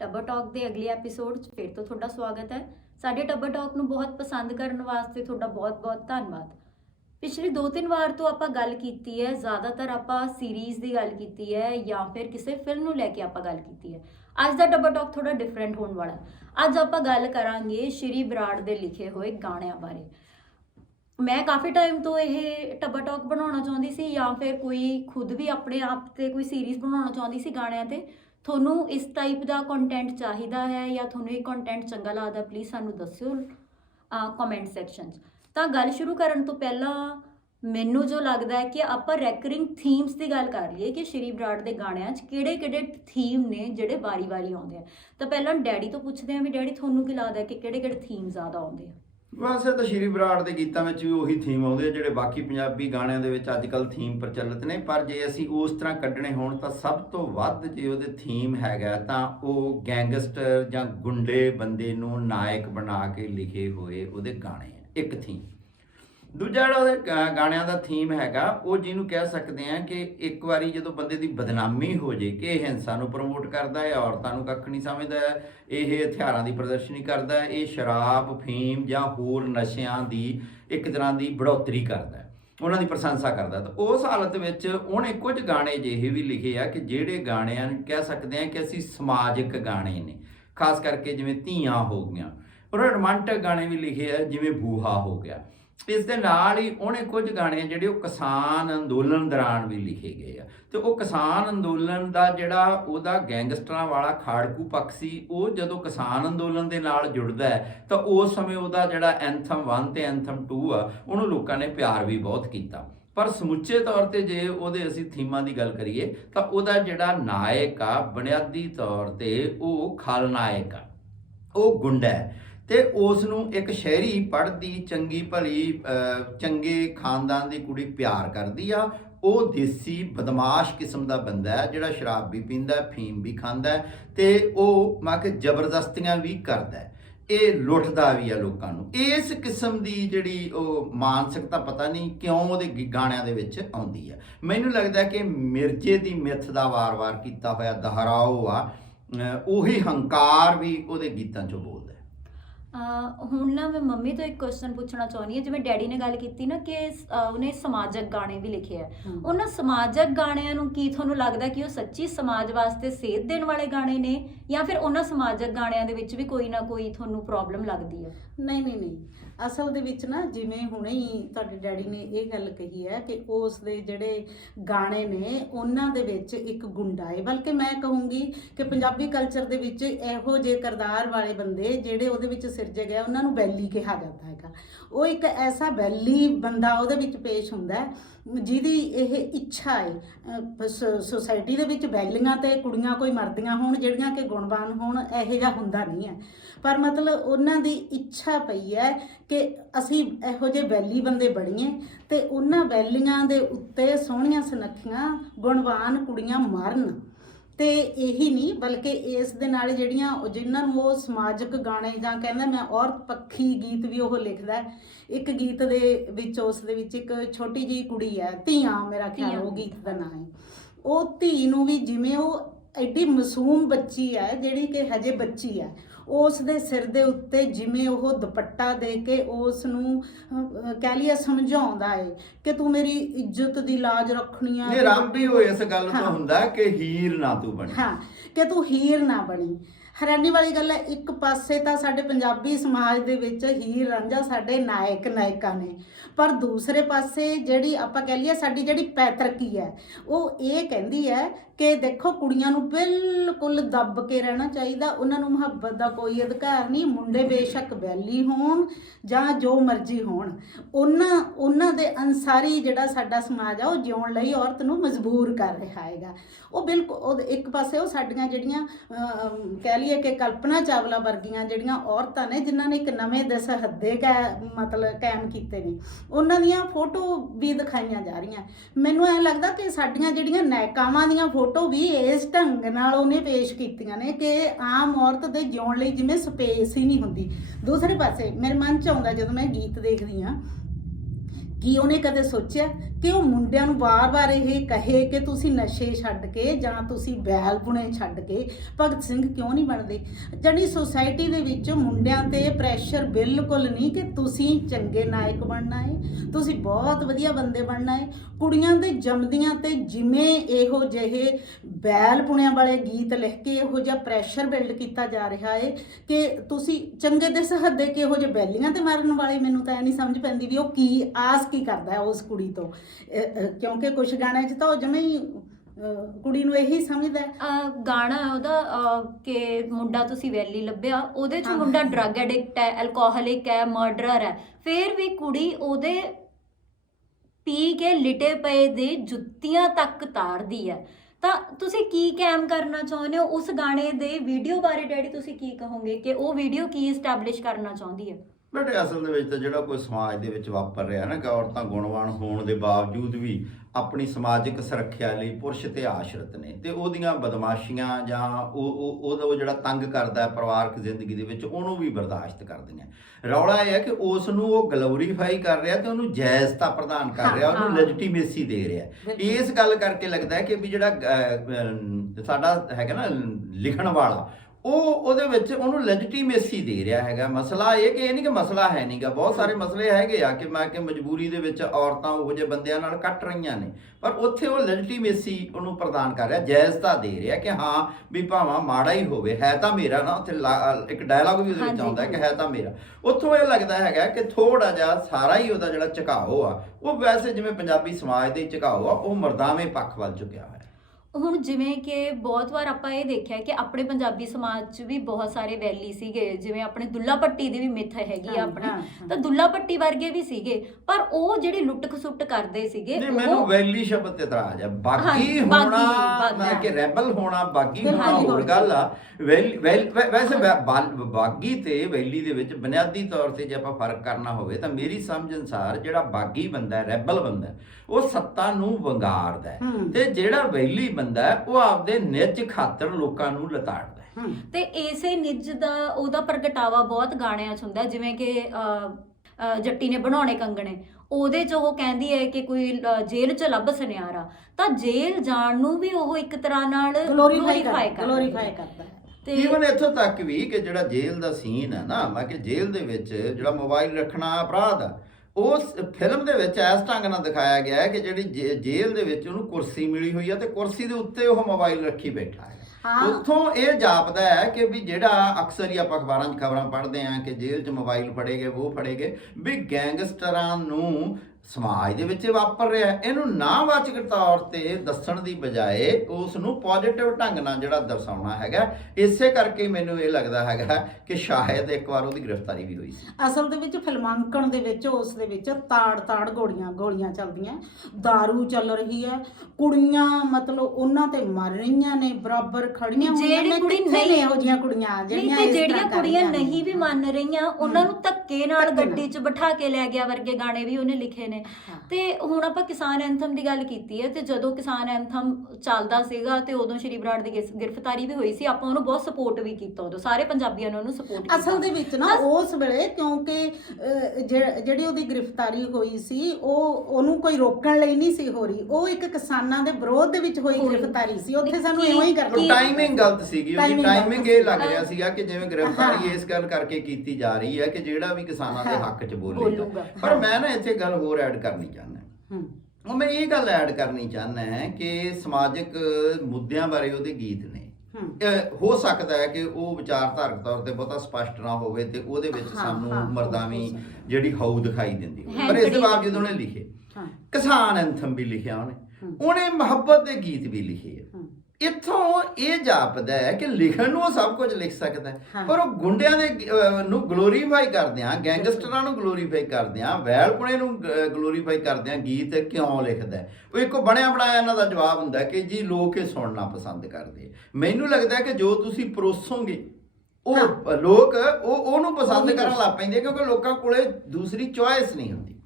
ਟੱਬਰ ਟਾਕ ਦੇ ਅਗਲੇ ਐਪੀਸੋਡ 'ਚ ਫਿਰ ਤੋਂ ਤੁਹਾਡਾ ਸਵਾਗਤ ਹੈ। ਸਾਡੇ ਟੱਬਰ ਟਾਕ ਨੂੰ ਬਹੁਤ ਪਸੰਦ ਕਰਨ ਵਾਸਤੇ ਤੁਹਾਡਾ ਬਹੁਤ-ਬਹੁਤ ਧੰਨਵਾਦ। ਪਿਛਲੀ 2-3 ਵਾਰ ਤੋਂ ਆਪਾਂ ਗੱਲ ਕੀਤੀ ਹੈ, ਜ਼ਿਆਦਾਤਰ ਆਪਾਂ ਸੀਰੀਜ਼ ਦੀ ਗੱਲ ਕੀਤੀ ਹੈ ਜਾਂ ਫਿਰ ਕਿਸੇ ਫਿਲਮ ਨੂੰ ਲੈ ਕੇ ਆਪਾਂ ਗੱਲ ਕੀਤੀ ਹੈ। ਅੱਜ ਦਾ ਟੱਬਰ ਟਾਕ ਥੋੜਾ ਡਿਫਰੈਂਟ ਹੋਣ ਵਾਲਾ। ਅੱਜ ਆਪਾਂ ਗੱਲ ਕਰਾਂਗੇ ਸ਼੍ਰੀ ਬਰਾੜ ਦੇ ਲਿਖੇ ਹੋਏ ਗਾਣਿਆਂ ਬਾਰੇ। ਮੈਂ ਕਾਫੀ ਟਾਈਮ ਤੋਂ ਇਹ ਟੱਬਰ ਟਾਕ ਬਣਾਉਣਾ ਚਾਹੁੰਦੀ ਸੀ ਜਾਂ ਫਿਰ ਕੋਈ ਖੁਦ ਵੀ ਆਪਣੇ ਆਪ ਤੇ ਕੋਈ ਸੀਰੀਜ਼ ਬਣਾਉਣਾ ਚਾਹੁੰਦੀ ਸੀ ਗਾਣਿਆਂ ਤੇ। ਤੁਹਾਨੂੰ ਇਸ ਟਾਈਪ ਦਾ ਕੰਟੈਂਟ ਚਾਹੀਦਾ ਹੈ ਜਾਂ ਤੁਹਾਨੂੰ ਇਹ ਕੰਟੈਂਟ ਚੰਗਾ ਲੱਗਦਾ, ਪਲੀਜ਼ ਸਾਨੂੰ ਦੱਸਿਓ ਕਮੈਂਟ ਸੈਕਸ਼ਨ 'ਚ। ਤਾਂ ਗੱਲ ਸ਼ੁਰੂ ਕਰਨ ਤੋਂ ਪਹਿਲਾਂ ਮੈਨੂੰ ਜੋ ਲੱਗਦਾ ਹੈ ਕਿ ਆਪਾਂ ਰੈਕਰਿੰਗ ਥੀਮਸ ਦੀ ਗੱਲ ਕਰ ਲਈਏ ਕਿ ਸ਼੍ਰੀ ਬਰਾੜ ਦੇ ਗਾਣਿਆਂ 'ਚ ਕਿਹੜੇ ਥੀਮ ਨੇ ਜਿਹੜੇ ਵਾਰੀ-ਵਾਰੀ ਆਉਂਦੇ ਆ। ਤਾਂ ਪਹਿਲਾਂ ਡੈਡੀ ਤੋਂ ਪੁੱਛਦੇ ਹਾਂ ਵੀ ਡੈਡੀ ਤੁਹਾਨੂੰ ਕੀ ਲੱਗਦਾ ਕਿ ਕਿਹੜੇ ਥੀਮ ਜ਼ਿਆਦਾ ਆਉਂਦੇ ਆ? ਵੈਸੇ ਤਾਂ ਸ਼੍ਰੀ ਬਰਾੜ ਦੇ ਗੀਤਾਂ ਵਿੱਚ ਵੀ ਉਹੀ ਥੀਮ ਆਉਂਦੇ ਆ ਜਿਹੜੇ ਬਾਕੀ ਪੰਜਾਬੀ ਗਾਣਿਆਂ ਦੇ ਵਿੱਚ ਅੱਜ ਕੱਲ੍ਹ ਥੀਮ ਪ੍ਰਚਲਿਤ ਨੇ। ਪਰ ਜੇ ਅਸੀਂ ਉਸ ਤਰ੍ਹਾਂ ਕੱਢਣੇ ਹੋਣ ਤਾਂ ਸਭ ਤੋਂ ਵੱਧ ਜੇ ਉਹਦੇ ਥੀਮ ਹੈਗਾ ਤਾਂ ਉਹ ਗੈਂਗਸਟਰ ਜਾਂ ਗੁੰਡੇ ਬੰਦੇ ਨੂੰ ਨਾਇਕ ਬਣਾ ਕੇ ਲਿਖੇ ਹੋਏ ਉਹਦੇ ਗਾਣੇ ਆ, ਇੱਕ ਥੀਮ। ਦੂਜਾ ਜਿਹੜਾ ਉਹਦੇ ਗਾਣਿਆਂ ਦਾ ਥੀਮ ਹੈਗਾ ਉਹ ਜਿਹਨੂੰ ਕਹਿ ਸਕਦੇ ਆ ਕਿ ਇੱਕ ਵਾਰੀ ਜਦੋਂ ਬੰਦੇ ਦੀ ਬਦਨਾਮੀ ਹੋ ਜੇ ਕਿ ਇਹ ਹਿੰਸਾ ਨੂੰ ਪ੍ਰਮੋਟ ਕਰਦਾ ਹੈ, ਔਰਤਾਂ ਨੂੰ ਕੱਖ ਨਹੀਂ ਸਮਝਦਾ, ਇਹ ਹਥਿਆਰਾਂ ਦੀ ਪ੍ਰਦਰਸ਼ਨੀ ਕਰਦਾ, ਇਹ ਸ਼ਰਾਬ ਫੀਮ ਜਾਂ ਹੋਰ ਨਸ਼ਿਆਂ ਦੀ ਇੱਕ ਤਰ੍ਹਾਂ ਦੀ ਬੜੋਤਰੀ ਕਰਦਾ, ਉਹਨਾਂ ਦੀ ਪ੍ਰਸ਼ੰਸਾ ਕਰਦਾ। ਤਾਂ ਉਸ ਹਾਲਤ ਵਿੱਚ ਉਹਨੇ ਕੁਝ ਗਾਣੇ ਅਜਿਹੇ ਵੀ ਲਿਖੇ ਆ ਕਿ ਜਿਹੜੇ ਗਾਣਿਆਂ ਨੂੰ ਕਹਿ ਸਕਦੇ ਆ ਕਿ ਅਸੀਂ ਸਮਾਜਿਕ ਗਾਣੇ ਨੇ, ਖਾਸ ਕਰਕੇ ਜਿਵੇਂ ਧੀਆਂ ਹੋ ਗਈਆਂ। ਔਰ ਰੋਮਾਂਟਿਕ ਗਾਣੇ ਵੀ ਲਿਖੇ ਆ ਜਿਵੇਂ ਬੂਹਾ ਹੋ ਗਿਆ। ਇਸ ਦੇ ਨਾਲ ਹੀ ਉਹਨੇ ਕੁਝ ਗਾਣੇ ਜਿਹੜੇ ਉਹ ਕਿਸਾਨ ਅੰਦੋਲਨ ਦੌਰਾਨ ਵੀ ਲਿਖੇ ਗਏ ਆ। ਤੇ ਉਹ ਕਿਸਾਨ ਅੰਦੋਲਨ ਦਾ ਜਿਹੜਾ ਉਹਦਾ ਗੈਂਗਸਟਰਾਂ ਵਾਲਾ ਖਾੜਕੂ ਪੱਖ ਸੀ, ਉਹ ਜਦੋਂ ਕਿਸਾਨ ਅੰਦੋਲਨ ਦੇ ਨਾਲ ਜੁੜਦਾ ਹੈ ਤਾਂ ਉਸ ਸਮੇਂ ਉਹਦਾ ਜਿਹੜਾ ਐਂਥਮ 1 ਤੇ ਐਂਥਮ 2 ਆ ਉਹਨੂੰ ਲੋਕਾਂ ਨੇ ਪਿਆਰ ਵੀ ਬਹੁਤ ਕੀਤਾ। ਪਰ ਸਮੁੱਚੇ ਤੌਰ ਤੇ ਜੇ ਉਹਦੇ ਅਸੀਂ ਥੀਮਾਂ ਦੀ ਗੱਲ ਕਰੀਏ ਤਾਂ ਉਹਦਾ ਜਿਹੜਾ ਨਾਇਕ ਆ ਬੁਨਿਆਦੀ ਤੌਰ ਤੇ ਉਹ ਖਲਨਾਇਕ ਆ, ਉਹ ਗੁੰਡਾ ਹੈ। ਤੇ ਉਸ ਨੂੰ ਇੱਕ ਸ਼ਹਿਰੀ ਪੜ੍ਹਦੀ ਚੰਗੀ ਭਲੀ ਚੰਗੇ ਖਾਨਦਾਨ ਦੀ ਕੁੜੀ ਪਿਆਰ ਕਰਦੀ ਆ। ਉਹ ਦੇਸੀ ਬਦਮਾਸ਼ ਕਿਸਮ ਦਾ ਬੰਦਾ ਹੈ ਜਿਹੜਾ ਸ਼ਰਾਬ ਵੀ ਪੀਂਦਾ, ਫੀਮ ਵੀ ਖਾਂਦਾ ਤੇ ਉਹ ਜ਼ਬਰਦਸਤੀਆਂ ਵੀ ਕਰਦਾ, ਇਹ ਲੁੱਟਦਾ ਵੀ ਆ ਲੋਕਾਂ ਨੂੰ। ਇਸ ਕਿਸਮ ਦੀ ਜਿਹੜੀ ਉਹ ਮਾਨਸਿਕਤਾ ਪਤਾ ਨਹੀਂ ਕਿਉਂ ਉਹਦੇ ਗਾਣਿਆਂ ਦੇ ਵਿੱਚ ਆਉਂਦੀ ਆ। ਮੈਨੂੰ ਲੱਗਦਾ ਕਿ ਮਿਰਜ਼ੇ ਦੀ ਮਿੱਥ ਦਾ ਵਾਰ-ਵਾਰ ਕੀਤਾ ਹੋਇਆ ਦੁਹਰਾਓ ਆ, ਉਹੀ ਹੰਕਾਰ ਵੀ ਉਹਦੇ ਗੀਤਾਂ 'ਚੋਂ ਬੋਲਦਾ। ਹੁਣ ਨਾ ਮੈਂ ਮੰਮੀ ਤੋਂ ਇੱਕ ਕੁਐਸਚਨ ਪੁੱਛਣਾ ਚਾਹੁੰਦੀ ਹਾਂ। ਜਿਵੇਂ ਡੈਡੀ ਨੇ ਗੱਲ ਕੀਤੀ ਨਾ ਕਿ ਉਹਨੇ ਸਮਾਜਿਕ ਗਾਣੇ ਵੀ ਲਿਖੇ ਆ, ਉਹਨਾਂ ਸਮਾਜਿਕ ਗਾਣਿਆਂ ਨੂੰ ਕੀ ਤੁਹਾਨੂੰ ਲੱਗਦਾ ਕਿ ਉਹ ਸੱਚੀ ਸਮਾਜ ਵਾਸਤੇ ਸੇਧ ਦੇਣ ਵਾਲੇ ਗਾਣੇ ਨੇ ਜਾਂ ਫਿਰ ਉਹਨਾਂ ਸਮਾਜਿਕ ਗਾਣਿਆਂ ਦੇ ਵਿੱਚ ਵੀ ਕੋਈ ਨਾ ਕੋਈ ਤੁਹਾਨੂੰ ਪ੍ਰੋਬਲਮ ਲੱਗਦੀ ਹੈ? ਨਹੀਂ, ਅਸਲ ਦੇ ਵਿੱਚ ਨਾ ਜਿਵੇਂ ਹੁਣੇ ਹੀ ਤੁਹਾਡੇ ਡੈਡੀ ਨੇ ਇਹ ਗੱਲ ਕਹੀ ਹੈ ਕਿ ਉਸ ਦੇ ਜਿਹੜੇ ਗਾਣੇ ਨੇ ਉਹਨਾਂ ਦੇ ਵਿੱਚ ਇੱਕ ਗੁੰਡਾ ਹੈ। ਬਲਕਿ ਮੈਂ ਕਹੂੰਗੀ ਕਿ ਪੰਜਾਬੀ ਕਲਚਰ ਦੇ ਵਿੱਚ ਇਹੋ ਜਿਹੇ ਕਿਰਦਾਰ ਵਾਲੇ ਬੰਦੇ ਜਿਹੜੇ ਉਹਦੇ ਵਿੱਚ ਸਿਰਜੇ ਗਏ ਉਹਨਾਂ ਨੂੰ ਬੈਲੀ ਕਿਹਾ ਜਾਂਦਾ ਹੈਗਾ। ਉਹ ਇੱਕ ਐਸਾ ਬੈਲੀ ਬੰਦਾ ਉਹਦੇ ਵਿੱਚ ਪੇਸ਼ ਹੁੰਦਾ ਜਿਹਦੀ ਇਹ ਇੱਛਾ ਹੈ ਸੋਸਾਇਟੀ ਦੇ ਵਿੱਚ ਬੈਲੀਆਂ ਤੇ ਕੁੜੀਆਂ ਕੋਈ ਮਰਦੀਆਂ ਹੋਣ ਜਿਹੜੀਆਂ ਕਿ ਗੁਣਵਾਨ ਹੋਣ, ਇਹੋ ਜਿਹਾ ਹੁੰਦਾ ਨਹੀਂ ਹੈ। ਪਰ ਮਤਲਬ ਉਹਨਾਂ ਦੀ ਇੱਛਾ ਪਈ ਹੈ ਕਿ ਅਸੀਂ ਇਹੋ ਜਿਹੇ ਬੈਲੀ ਬੰਦੇ ਬਣੀਏ ਤੇ ਉਹਨਾਂ ਬੈਲੀਆਂ ਦੇ ਉੱਤੇ ਸੋਹਣੀਆਂ ਸੁਨੱਖੀਆਂ ਗੁਣਵਾਨ ਕੁੜੀਆਂ ਮਰਨ। ਤੇ ਇਹੀ ਨਹੀਂ ਬਲਕਿ ਇਸ ਦੇ ਨਾਲ ਜਿਹੜੀਆਂ ਜਿਨ੍ਹਾਂ ਨੂੰ ਉਹ ਸਮਾਜਿਕ ਗਾਣੇ ਜਾਂ ਕਹਿੰਦਾ ਮੈਂ ਔਰਤ ਪੱਖੀ ਗੀਤ ਵੀ ਉਹ ਲਿਖਦਾ। ਇੱਕ ਗੀਤ ਦੇ ਵਿੱਚ ਉਸ ਦੇ ਵਿੱਚ ਇੱਕ ਛੋਟੀ ਜਿਹੀ ਕੁੜੀ ਹੈ, ਧੀਆਂ ਮੇਰਾ ਖਿਆਲ ਉਹ ਗੀਤ ਦਾ ਨਾਂ ਹੈ। ਉਹ ਧੀ ਨੂੰ ਵੀ ਜਿਵੇਂ ਉਹ ਐਡੀ ਮਾਸੂਮ ਬੱਚੀ ਹੈ ਜਿਹੜੀ ਕਿ ਹਜੇ ਬੱਚੀ ਹੈ, ਉਸ ਦੇ ਸਿਰ ਦੇ ਉੱਤੇ ਜਿਵੇਂ ਉਹ ਦੁਪੱਟਾ ਦੇ ਕੇ ਉਸ ਨੂੰ ਕਹਿ ਲਈਏ ਸਮਝਾਉਂਦਾ ਏ ਕਿ ਤੂੰ ਮੇਰੀ ਇੱਜ਼ਤ ਦੀ ਲਾਜ ਰੱਖਣੀ ਆ। ਇਹ ਰੰਗ ਵੀ ਹੋਏ ਇਸ ਗੱਲ ਤੋਂ ਹੁੰਦਾ ਕਿ ਹੀਰ ਨਾ ਤੂੰ ਬਣੀ, ਹਾਂ ਕਿ ਤੂੰ ਹੀਰ ਨਾ ਬਣੀ। ਹੈਰਾਨੀ ਵਾਲੀ ਗੱਲ ਹੈ, ਇੱਕ ਪਾਸੇ ਤਾਂ ਸਾਡੇ ਪੰਜਾਬੀ ਸਮਾਜ ਦੇ ਵਿੱਚ ਹੀਰ ਰਾਂਝਾ ਸਾਡੇ ਨਾਇਕ ਨਾਇਕਾਂ ਨੇ, ਪਰ ਦੂਸਰੇ ਪਾਸੇ ਜਿਹੜੀ ਆਪਾਂ ਕਹਿ ਲਈਏ ਸਾਡੀ ਜਿਹੜੀ ਪੈਤਰਕੀ ਹੈ ਉਹ ਇਹ ਕਹਿੰਦੀ ਹੈ ਕਿ ਦੇਖੋ ਕੁੜੀਆਂ ਨੂੰ ਬਿਲਕੁਲ ਦੱਬ ਕੇ ਰਹਿਣਾ ਚਾਹੀਦਾ, ਉਹਨਾਂ ਨੂੰ ਮੁਹੱਬਤ ਦਾ ਕੋਈ ਅਧਿਕਾਰ ਨਹੀਂ। ਮੁੰਡੇ ਬੇਸ਼ੱਕ ਵੈਲੀ ਹੋਣ ਜਾਂ ਜੋ ਮਰਜ਼ੀ ਹੋਣ, ਉਹਨਾਂ ਦੇ ਅਨਸਾਰੀ ਜਿਹੜਾ ਸਾਡਾ ਸਮਾਜ ਆ ਉਹ ਜਿਉਣ ਲਈ ਔਰਤ ਨੂੰ ਮਜਬੂਰ ਕਰ ਰਿਹਾ ਹੈਗਾ। ਉਹ ਬਿਲਕੁਲ ਇੱਕ ਪਾਸੇ ਉਹ ਸਾਡੀਆਂ ਜਿਹੜੀਆਂ ਕਹਿ ਲਈਏ ਕਿ ਕਲਪਨਾ ਚਾਵਲਾ ਵਰਗੀਆਂ ਜਿਹੜੀਆਂ ਔਰਤਾਂ ਨੇ ਜਿਨ੍ਹਾਂ ਨੇ ਇੱਕ ਨਵੇਂ ਦਸਹੱਦੇ ਮਤਲਬ ਕਾਇਮ ਕੀਤੇ ਨੇ, ਉਹਨਾਂ ਦੀਆਂ ਫੋਟੋ ਵੀ ਦਿਖਾਈਆਂ ਜਾ ਰਹੀਆਂ। ਮੈਨੂੰ ਐਂ ਲੱਗਦਾ ਕਿ ਸਾਡੀਆਂ ਜਿਹੜੀਆਂ ਨਾਇਕਾਵਾਂ ਦੀਆਂ ਫੋਟੋ ਵੀ ਇਸ ਢੰਗ ਨਾਲ ਉਹਨੇ ਪੇਸ਼ ਕੀਤੀਆਂ ਨੇ ਕਿ ਆਮ ਔਰਤ ਦੇ ਜਿਉਣ ਲਈ ਜਿਵੇਂ ਸਪੇਸ ਹੀ ਨਹੀਂ ਹੁੰਦੀ। ਦੂਸਰੇ ਪਾਸੇ ਮੇਰੇ ਮਨ 'ਚ ਆਉਂਦਾ ਜਦੋਂ ਮੈਂ ਗੀਤ ਦੇਖਦੀ ਹਾਂ ਕੀ ਉਹਨੇ ਕਦੇ ਸੋਚਿਆ ਕਿ ਉਹ ਮੁੰਡਿਆਂ ਨੂੰ ਵਾਰ-ਵਾਰ ਇਹ ਕਹੇ ਕਿ ਤੁਸੀਂ ਨਸ਼ੇ ਛੱਡ ਕੇ ਜਾਂ ਤੁਸੀਂ ਬੈਲਪੁਣੇ ਛੱਡ ਕੇ ਭਗਤ ਸਿੰਘ ਕਿਉਂ ਨਹੀਂ ਬਣਦੇ? ਜਾਣੀ ਸੋਸਾਇਟੀ ਦੇ ਵਿੱਚ ਮੁੰਡਿਆਂ ਤੇ ਪ੍ਰੈਸ਼ਰ ਬਿਲਕੁਲ ਨਹੀਂ ਕਿ ਤੁਸੀਂ ਚੰਗੇ ਨਾਇਕ ਬਣਨਾ ਹੈ, ਤੁਸੀਂ ਬਹੁਤ ਵਧੀਆ ਬੰਦੇ ਬਣਨਾ ਹੈ। ਕੁੜੀਆਂ ਦੇ ਜੰਮਦੀਆਂ ਤੇ ਜਿਵੇਂ ਇਹੋ ਜਿਹੇ ਬੈਲਪੁਣਿਆਂ ਵਾਲੇ ਗੀਤ ਲਿਖ ਕੇ ਇਹੋ ਜਿਹਾ ਪ੍ਰੈਸ਼ਰ ਬਿਲਡ ਕੀਤਾ ਜਾ ਰਿਹਾ ਹੈ ਕਿ ਤੁਸੀਂ ਚੰਗੇ ਦੇ ਸਹੱਦੇ ਕਿ ਇਹੋ ਜਿਹੇ ਬੈਲੀਆਂ ਤੇ ਮਾਰਨ ਵਾਲੇ, ਮੈਨੂੰ ਤਾਂ ਇਹ ਨਹੀਂ ਸਮਝ ਪੈਂਦੀ ਵੀ ਉਹ ਕੀ ਆਸ ਕੀ ਕਰਦਾ ਹੈ ਉਸ ਕੁੜੀ ਤੋਂ। ਕਿਉਂਕਿ ਕੁਝ ਗਾਣਿਆਂ 'ਚ ਤਾਂ ਉਹ ਜਮੇ ਹੀ ਕੁੜੀ ਨੂੰ ਇਹੀ ਸਮਝਦਾ ਹੈ। ਗਾਣਾ ਉਹਦਾ ਕਿ ਮੁੰਡਾ ਤੁਸੀਂ ਵੈਲੀ ਲੱਭਿਆ, ਉਹਦੇ 'ਚ ਹਾਂ। ਮੁੰਡਾ ਡਰੱਗ ਐਡਿਕਟ ਹੈ, ਐਲਕੋਹਲਿਕ ਹੈ, ਮਰਡਰਰ ਹੈ, ਫਿਰ ਵੀ ਕੁੜੀ ਉਹਦੇ ਪੀ ਕੇ ਲਿਟੇ ਪਏ ਦੇ ਜੁੱਤੀਆਂ ਤੱਕ ਤਾਰਦੀ ਹੈ। ਤਾਂ ਤੁਸੀਂ ਕੀ ਕੈਮ ਕਰਨਾ ਚਾਹੁੰਦੇ ਹੋ ਉਸ ਗਾਣੇ ਦੇ ਵੀਡੀਓ ਬਾਰੇ? ਡੈਡੀ ਤੁਸੀਂ ਕੀ ਕਹੋਗੇ ਕਿ ਉਹ ਵੀਡੀਓ ਕੀ ਇਸਟੈਬਲਿਸ਼ ਕਰਨਾ ਚਾਹੁੰਦੀ ਹੈ? ਬਟ ਅਸਲ ਦੇ ਵਿੱਚ ਤਾਂ ਜਿਹੜਾ ਕੋਈ ਸਮਾਜ ਦੇ ਵਿੱਚ ਵਾਪਰ ਰਿਹਾ ਨਾ ਕਿ ਔਰਤਾਂ ਗੁਣਵਾਨ ਹੋਣ ਦੇ ਬਾਵਜੂਦ ਵੀ ਆਪਣੀ ਸਮਾਜਿਕ ਸੁਰੱਖਿਆ ਲਈ ਪੁਰਸ਼ ਤੇ ਆਸ਼ਰਿਤ ਨੇ, ਤੇ ਉਹਦੀਆਂ ਬਦਮਾਸ਼ੀਆਂ ਜਾਂ ਉਹ ਜਿਹੜਾ ਤੰਗ ਕਰਦਾ ਪਰਿਵਾਰਕ ਜ਼ਿੰਦਗੀ ਦੇ ਵਿੱਚ ਉਹਨੂੰ ਵੀ ਬਰਦਾਸ਼ਤ ਕਰਦੀਆਂ। ਰੌਲਾ ਇਹ ਹੈ ਕਿ ਉਸ ਨੂੰ ਉਹ ਗਲੋਰੀਫਾਈ ਕਰ ਰਿਹਾ ਤੇ ਉਹਨੂੰ ਜਾਇਜ਼ਤਾ ਪ੍ਰਦਾਨ ਕਰ ਰਿਹਾ, ਉਹਨੂੰ ਲੈਜੀਟੀਮੇਸੀ ਦੇ ਰਿਹਾ। ਇਸ ਗੱਲ ਕਰਕੇ ਲੱਗਦਾ ਹੈ ਕਿ ਵੀ ਜਿਹੜਾ ਸਾਡਾ ਹੈਗਾ ਨਾ ਲਿਖਣ ਵਾਲਾ, ਉਹਦੇ ਵਿੱਚ ਉਹਨੂੰ ਲੈਜੀਟੀਮੇਸੀ ਦੇ ਰਿਹਾ ਹੈਗਾ। ਮਸਲਾ ਇਹ ਕਿ ਇਹ ਨਹੀਂ ਕਿ ਮਸਲਾ ਹੈ ਨਹੀਂਗਾ, ਬਹੁਤ ਸਾਰੇ ਮਸਲੇ ਹੈਗੇ ਆ ਕਿ ਮਜਬੂਰੀ ਦੇ ਵਿੱਚ ਔਰਤਾਂ ਉਹੋ ਜਿਹੇ ਬੰਦਿਆਂ ਨਾਲ ਕੱਟ ਰਹੀਆਂ ਨੇ, ਪਰ ਉੱਥੇ ਉਹ ਲੈਜੀਟੀਮੇਸੀ ਉਹਨੂੰ ਪ੍ਰਦਾਨ ਕਰ ਰਿਹਾ, ਜਾਇਜ਼ਤਾ ਦੇ ਰਿਹਾ ਕਿ ਹਾਂ ਵੀ ਭਾਵਾਂ ਮਾੜਾ ਹੀ ਹੋਵੇ ਹੈ ਤਾਂ ਮੇਰਾ ਨਾ। ਉੱਥੇ ਇੱਕ ਡਾਇਲੌਗ ਵੀ ਉਹਦੇ ਵਿੱਚ ਆਉਂਦਾ ਕਿ ਹੈ ਤਾਂ ਮੇਰਾ। ਉੱਥੋਂ ਇਹ ਲੱਗਦਾ ਹੈਗਾ ਕਿ ਥੋੜਾ ਜਿਹਾ ਸਾਰਾ ਹੀ ਉਹਦਾ ਜਿਹੜਾ ਝੁਕਾਓ ਆ ਉਹ ਵੈਸੇ ਜਿਵੇਂ ਪੰਜਾਬੀ ਸਮਾਜ ਦੇ ਝੁਕਾਓ ਆ ਉਹ ਮਰਦਾਵੇਂ ਪੱਖ ਵੱਲ ਝੁਕਿਆ ਹੋਇਆ। ਹੁਣ ਜਿਵੇਂ ਕਿ ਬਹੁਤ ਵਾਰ ਆਪਾਂ ਇਹ ਦੇਖਿਆ ਕਿ ਆਪਣੇ ਪੰਜਾਬੀ ਸਮਾਜ 'ਚ ਵੀ ਬਹੁਤ ਸਾਰੇ ਵੈਲੀ ਸੀਗੇ, ਜਿਵੇਂ ਆਪਣੇ ਦੁੱਲਾ ਭੱਟੀ ਦੀ ਵੀ ਮਿੱਥ ਹੈਗੀ ਆ ਆਪਣੀ, ਤਾਂ ਦੁੱਲਾ ਭੱਟੀ ਵਰਗੇ ਵੀ ਸੀਗੇ, ਪਰ ਉਹ ਜਿਹੜੇ ਲੁੱਟ ਖਸੁੱਟ ਕਰਦੇ ਸੀਗੇ। ਨਹੀਂ, ਮੈਨੂੰ ਵੈਲੀ ਸ਼ਬਦ ਤੇ ਇਤਰਾਜ਼ ਆ। ਬਾਗੀ ਹੋਣਾ ਨਾ ਕਿ ਰੈਬਲ ਹੋਣਾ, ਬਾਗੀ ਹੋਣਾ ਹੋਰ ਗੱਲ ਆ। ਵੈਸੇ ਬਾਗੀ ਤੇ ਵੈਲੀ ਦੇ ਵਿੱਚ ਬੁਨਿਆਦੀ ਤੌਰ ਤੇ ਜੇ ਆਪਾਂ ਫਰਕ ਕਰਨਾ ਹੋਵੇ ਤਾਂ ਮੇਰੀ ਸਮਝ ਅਨੁਸਾਰ ਜਿਹੜਾ ਬਾਗੀ ਬੰਦਾ, ਰੈਬਲ ਬੰਦਾ, ਉਹ ਸੱਤਾ ਨੂੰ ਵੰਗਾਰਦਾ, ਤੇ ਜਿਹੜਾ ਵੈਲੀ ਬੰਦਾ ਉਹ ਆਪਦੇ ਨਿੱਜ ਖਾਤਰ ਲੋਕਾਂ ਨੂੰ ਲਤਾੜਦਾ। ਤੇ ਇਸੇ ਨਿੱਜ ਦਾ ਉਹਦਾ ਪ੍ਰਗਟਾਵਾ ਬਹੁਤ ਗਾਣਿਆਂ 'ਚ ਹੁੰਦਾ, ਜਿਵੇਂ ਕਿ ਜੱਟੀ ਨੇ ਬਣਾਉਣੇ ਕੰਗਣੇ, ਉਹਦੇ 'ਚ ਉਹ ਕਹਿੰਦੀ ਹੈ ਕਿ ਕੋਈ ਜੇਲ੍ਹ 'ਚ ਲੱਭ ਸੁਨਿਆਰਾ, ਤਾਂ ਜੇਲ੍ਹ ਜਾਣ ਨੂੰ ਵੀ ਉਹ ਇੱਕ ਤਰ੍ਹਾਂ ਨਾਲ ਗਲੋਰੀਫਾਈ ਕਰਦਾ ਹੈ। ਤੇ ਈਵਨ ਇੱਥੋਂ ਤੱਕ ਵੀ ਕਿ ਜਿਹੜਾ ਜੇਲ੍ਹ ਦਾ ਸੀਨ ਹੈ ਨਾ, ਮੈਂ ਕਿ ਜੇਲ੍ਹ ਦੇ ਵਿੱਚ ਜਿਹੜਾ ਮੋਬਾਈਲ ਰੱਖਣਾ ਅਪਰਾਧ ਆ, ਉਸ ਫਿਲਮ ਦੇ ਵਿੱਚ ਇਸ ਢੰਗ ਨਾਲ ਦਿਖਾਇਆ ਗਿਆ ਹੈ ਕਿ ਜਿਹੜੀ ਜੇਲ੍ਹ ਦੇ ਵਿੱਚ ਉਹਨੂੰ ਕੁਰਸੀ ਮਿਲੀ ਹੋਈ ਹੈ ਤੇ ਕੁਰਸੀ ਦੇ ਉੱਤੇ ਉਹ ਮੋਬਾਈਲ ਰੱਖੀ ਬੈਠਾ ਹੈ। ਉੱਥੋਂ ਇਹ ਜਾਪਦਾ ਹੈ ਕਿ ਵੀ ਜਿਹੜਾ ਅਕਸਰ ਹੀ ਆਪਾਂ ਅਖਬਾਰਾਂ 'ਚ ਖਬਰਾਂ ਪੜ੍ਹਦੇ ਹਾਂ ਕਿ ਜੇਲ੍ਹ 'ਚ ਮੋਬਾਈਲ ਫੜੇ ਗਏ, ਉਹ ਫੜੇ ਗਏ, ਵੀ ਗੈਂਗਸਟਰਾਂ ਨੂੰ ਸਮਾਜ ਦੇ ਵਿੱਚ ਵਾਪਰ ਰਿਹਾ, ਇਹਨੂੰ ਨਾਵਾਚਕ ਤੌਰ ਤੇ ਦੱਸਣ ਦੀ ਬਜਾਏ ਉਸ ਨੂੰ ਪੋਜ਼ਿਟਿਵ ਢੰਗ ਨਾਲ ਜਿਹੜਾ ਦਰਸਾਉਣਾ ਹੈਗਾ। ਇਸੇ ਕਰਕੇ ਮੈਨੂੰ ਇਹ ਲੱਗਦਾ ਹੈਗਾ ਕਿ ਸ਼ਾਇਦ ਇੱਕ ਵਾਰ ਉਹਦੀ ਗ੍ਰਿਫਤਾਰੀ ਵੀ ਹੋਈ ਸੀ। ਅਸਲ ਦੇ ਵਿੱਚ ਫਿਲਮਾਂਕਣ ਦੇ ਵਿੱਚ ਉਸ ਦੇ ਵਿੱਚ ਤਾੜ ਗੋਲੀਆਂ ਚੱਲਦੀਆਂ, दारू ਚੱਲ ਰਹੀ ਹੈ, ਕੁੜੀਆਂ ਮਤਲਬ ਉਹਨਾਂ ਤੇ ਮਰ ਰਹੀਆਂ ਨੇ, ਬਰਾਬਰ ਖੜੀਆਂ ਹੋਈਆਂ ਨੇ। ਕੁੜੀ ਨਹੀਂ ਇਹੋ ਜਿਹੀਆਂ ਕੁੜੀਆਂ ਜਿਹੜੀਆਂ ਕੁੜੀਆਂ ਨਹੀਂ ਵੀ ਮੰਨ ਰਹੀਆਂ ਉਹਨਾਂ ਨੂੰ ਧੱਕੇ ਨਾਲ ਗੱਡੀ 'ਚ ਬਿਠਾ ਕੇ ਲੈ ਗਿਆ ਵਰਗੇ ਗਾਣੇ ਵੀ ਉਹਨੇ ਲਿਖੇ ਨੇ। ਤੇ ਹੁਣ ਆਪਾਂ ਕਿਸਾਨ ਐਂਥਮ ਦੀ ਗੱਲ ਕੀਤੀ ਹੈ, ਤੇ ਜਦੋਂ ਕਿਸਾਨ ਐਂਥਮ ਚੱਲਦਾ ਸੀਗਾ ਤੇ ਉਦੋਂ ਸ਼੍ਰੀ ਬਰਾੜ ਦੀ ਗ੍ਰਿਫਤਾਰੀ ਵੀ ਹੋਈ ਸੀ, ਆਪਾਂ ਉਹਨੂੰ ਬਹੁਤ ਸਪੋਰਟ ਵੀ ਕੀਤਾ, ਉਦੋਂ ਸਾਰੇ ਪੰਜਾਬੀਆਂ ਨੇ ਉਹਨੂੰ ਸਪੋਰਟ ਕੀਤਾ। ਅਸਲ ਦੇ ਵਿੱਚ ਨਾ ਉਸ ਵੇਲੇ ਕਿਉਂਕਿ ਜਿਹੜੀ ਉਹਦੀ ਗ੍ਰਿਫਤਾਰੀ ਹੋਈ ਸੀ ਉਹਨੂੰ ਕੋਈ ਰੋਕਣ ਲਈ ਨਹੀਂ ਸੀ ਹੋ ਰਹੀ, ਉਹ ਇੱਕ ਕਿਸਾਨਾਂ ਦੇ ਵਿਰੋਧ ਦੇ ਵਿੱਚ ਹੋਈ ਗ੍ਰਿਫਤਾਰੀ ਸੀ। ਉੱਥੇ ਸਾਨੂੰ ਇਉਂ ਹੀ ਕਰਨਾ, ਟਾਈਮਿੰਗ ਗਲਤ ਸੀਗੀ ਉਹਦੀ। ਟਾਈਮਿੰਗ ਇਹ ਲੱਗ ਰਿਹਾ ਸੀਗਾ ਕਿ ਜਿਵੇਂ ਗ੍ਰਿਫਤਾਰੀ ਇਸ ਗੱਲ ਕਰਕੇ ਕੀਤੀ ਜਾ ਰਹੀ ਹੈ ਕਿ ਜਿਹੜਾ ਵੀ ਕਿਸਾਨਾਂ ਦੇ ਹੱਕ 'ਚ ਬੋਲੇਗਾ। ਪਰ ਮੈਂ ਨਾ ਇੱਥੇ ਗੱਲ ਹੋਰ ਐਡ ਕਰਨੀ ਚਾਹੁੰਦਾ। ਉਹ ਮੈਂ ਇਹ ਗੱਲ ਐਡ ਕਰਨੀ ਚਾਹੁੰਦਾ ਕਿ ਸਮਾਜਿਕ ਮੁੱਦਿਆਂ ਬਾਰੇ ਉਹਦੇ ਗੀਤ ਨੇ, ਹੋ ਸਕਦਾ ਹੈ ਕਿ ਉਹ ਵਿਚਾਰਧਾਰਕ ਤੌਰ ਤੇ ਬਹੁਤਾ ਸਪਸ਼ਟ ਨਾ ਹੋਵੇ ਤੇ ਉਹਦੇ ਵਿੱਚ ਸਾਨੂੰ ਮਰਦਾਵੀ ਜਿਹੜੀ ਹਉ ਦਿਖਾਈ ਦਿੰਦੀ ਹੋਵੇ, ਪਰ ਇਸ ਦੇ ਬਾਵਜੂਦ ਉਹਨੇ ਲਿਖੇ। ਕਿਸਾਨ ਐਂਥਮ ਵੀ ਲਿਖਿਆ ਉਹਨੇ ਮੁਹੱਬਤ ਦੇ ਗੀਤ ਵੀ ਲਿਖੇ ਆ। ਇੱਥੋਂ ਇਹ ਜਾਪਦਾ ਹੈ ਕਿ ਲਿਖਣ ਨੂੰ ਉਹ ਸਭ ਕੁਝ ਲਿਖ ਸਕਦਾ ਹੈ, ਪਰ ਉਹ ਗੁੰਡਿਆਂ ਦੇ ਨੂੰ ਗਲੋਰੀਫਾਈ ਕਰਦਿਆਂ, ਗੈਂਗਸਟਰਾਂ ਨੂੰ ਗਲੋਰੀਫਾਈ ਕਰਦਿਆਂ, ਵੈਲਪੁਣੇ ਨੂੰ ਗਲੋਰੀਫਾਈ ਕਰਦਿਆਂ ਗੀਤ ਕਿਉਂ ਲਿਖਦਾ? ਉਹ ਇੱਕ ਬਣਿਆ ਬਣਾਇਆ ਇਹਨਾਂ ਦਾ ਜਵਾਬ ਹੁੰਦਾ ਕਿ ਜੀ ਲੋਕ ਇਹ ਸੁਣਨਾ ਪਸੰਦ ਕਰਦੇ। ਮੈਨੂੰ ਲੱਗਦਾ ਕਿ ਜੋ ਤੁਸੀਂ ਪਰੋਸੋਗੇ ਉਹ ਲੋਕ ਉਹਨੂੰ ਪਸੰਦ ਕਰਨ ਲੱਗ ਪੈਂਦੇ, ਕਿਉਂਕਿ ਲੋਕਾਂ ਕੋਲੇ ਦੂਸਰੀ ਚੁਆਇਸ ਨਹੀਂ ਹੁੰਦੀ।